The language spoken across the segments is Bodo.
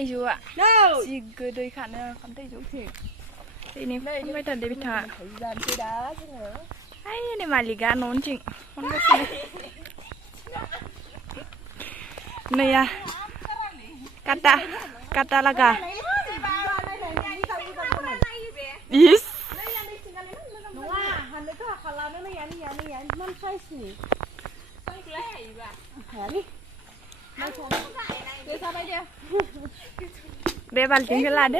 थाइजौआ जि गोदै खानो खाम थाइजौ ini sampai tadi bisa hai ini malika noncing nih ya kata laga is Be balting ke lade?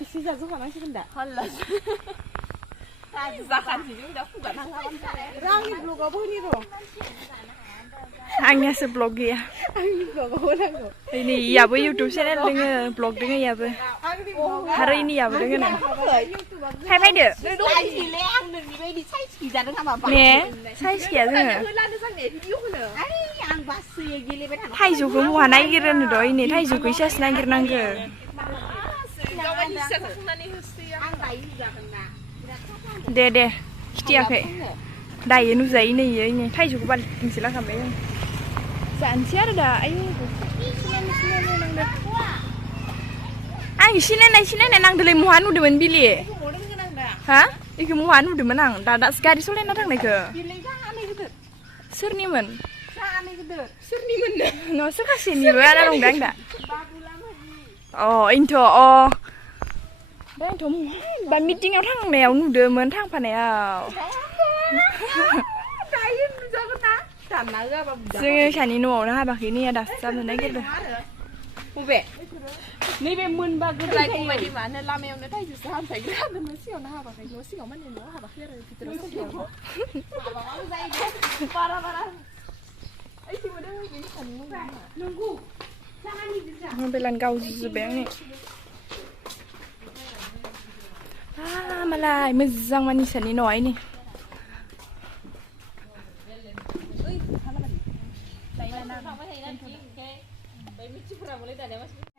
Kisi jatuh kan sih benda. Halas. Zakan sih udah bukan hanggapan. Rangi blog apa ini tuh? Hanya seblog ya. Rangi blog apa lagi? Ini ya bu YouTube channel dengan blog dengan ya bu. Hari ini ya bu dengan. Hai hai deh. Nih, saya sih dengan. Taijouखौ मुवा नागिरनो द' इनि taijouखौ इसासो नागिरनांगो दे खिथियाखै दायो नुजायो नै इनि taijouखौ बालथिंसे लाखाबाय जानोसै आरो दा आयु आं सिनायनाय नांदोलै मुहा नुदोंमोन बिलि हा इखौ मुहा नुदोंमोन आं दा गारि सलायना थांनायखौ सोरनिमोन सोरनिमोन न' सोरखासेनिबो आरो दं दां दा इनोथ' बा मिटिंआव थांनायाव नुदोंमोन थांफानायाव जोङो सानि न'आवनो हाबाखै नै दासो जानो नागिरदों बबे नैबे मोनबा गोराय बायदि मानो लामायावनो थाइजौसो हाबफैग्रा हादोंमोन सिगाङावनो हाबाखै न' सिगाङाव माने न'आव हाबाखै आरो भितराव बारा मबाइलानो गावजोब्बाय आंनि मालाय मोजां मानिसानि न'आ इनि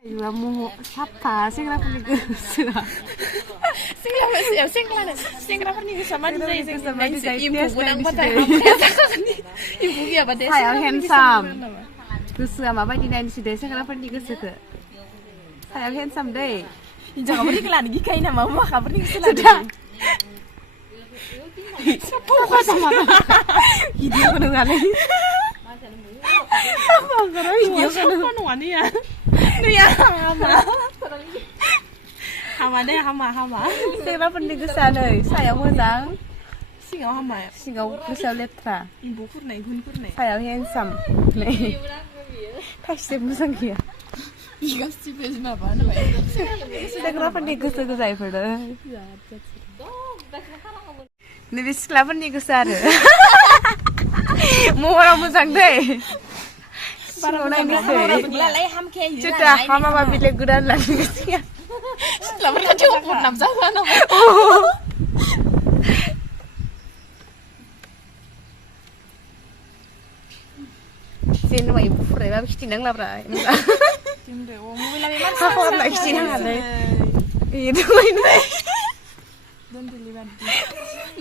Juga mau siapa sebenarnya gosoa. Sebenarnya sama desain ibu menang pada ibu ya pada saya handsome. Gosoa apa di nanti sudah sebenarnya gosoa. Saya handsome deh. Jangan beri kelan gikai nama mama kabar nih sudah. Apa sama? Video pendengar ini. Apa karena video pendengar ini ya? Iya hama deh hama saya pernah ke sana saya mozaang singaw hama ya singaw bisa letra ibu pernah saya handsome nih pasti musang ya iya sih pasti apa namanya saya kenapa pernah ke saya pernah nih sekolah pernah ke sana mau orang musang deh Parang ini sih. Sudah, mama mau pilih gudan lagi sih. Setelah pernah cukup enam sama nama. Sini mah ibu pernah habis tinang lah pernah. Aku pernah habis tinang ada. Itu ini. Dan dilihat.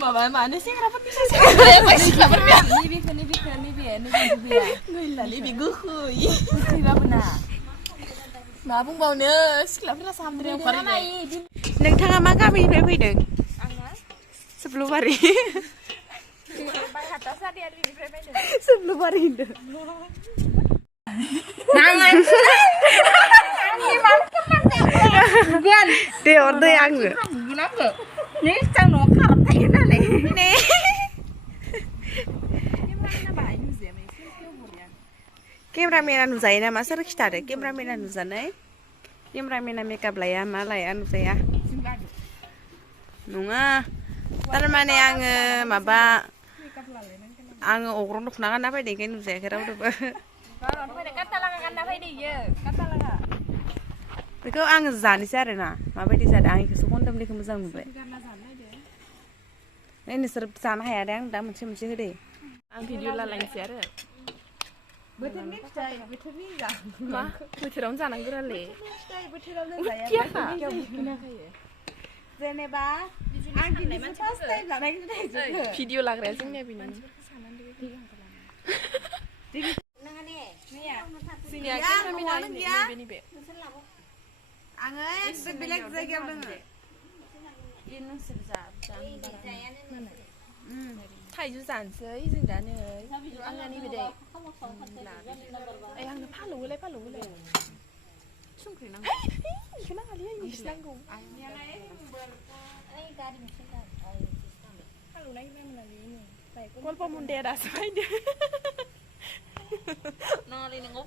Mama mana sih kenapa bisa sih? Pasti kenapa dia? Ini lebih guhui. Tidak benar. Mabung baunya, sekolah pernah sambil yang paling. Nengtang ama kami berpedang. Sebelum hari. Sebelum hari itu. Nangan. Bukan. Dia order yang tu. Kenapa? Ni cang nak karat tadi nale. Ni. Cameraman नुजायोना मा सोर खिथादो cameraman नुजानाय cameraman मेकआप लाया मा लाया नुजाया नङा थारमाने आङो अग्रं दखना गानना फैदों ओंखायनो नुजायाखै रावबो बेखौ आङो जानोसै आरोना माबायदि जादों आं बेखौसो कन्टमनिखौ मोजां नुबाय नोंसोर जानो हाया दे आं दा मोनसे होदो आं भिडिअ लालायनोसै आरो बोथोरनि फिथाइ बोथोरनि जा मा बोथोरावनो जानांगौ राले बोथोरावनो जाया जेनेबा आं दिनै फार्स्ट टाइम लानायखौ नायजोबो भिडिअ लाग्राया जोंनिया बेनो नङा ने मैया जोंनिया केमेरामेना नैबे आङो एकदम बेलेग जायगायाव दोङो थाइजौ जानोसै जों दा नै आंना नैबे दै आंनो फालौ होलाय संख्रि नांगौ बेखौ नाङालै आंनिसो नांगौ फालौ नागिरना मोनालै गल्प मुन्दाया दासो फैदो नङालै नोंगौ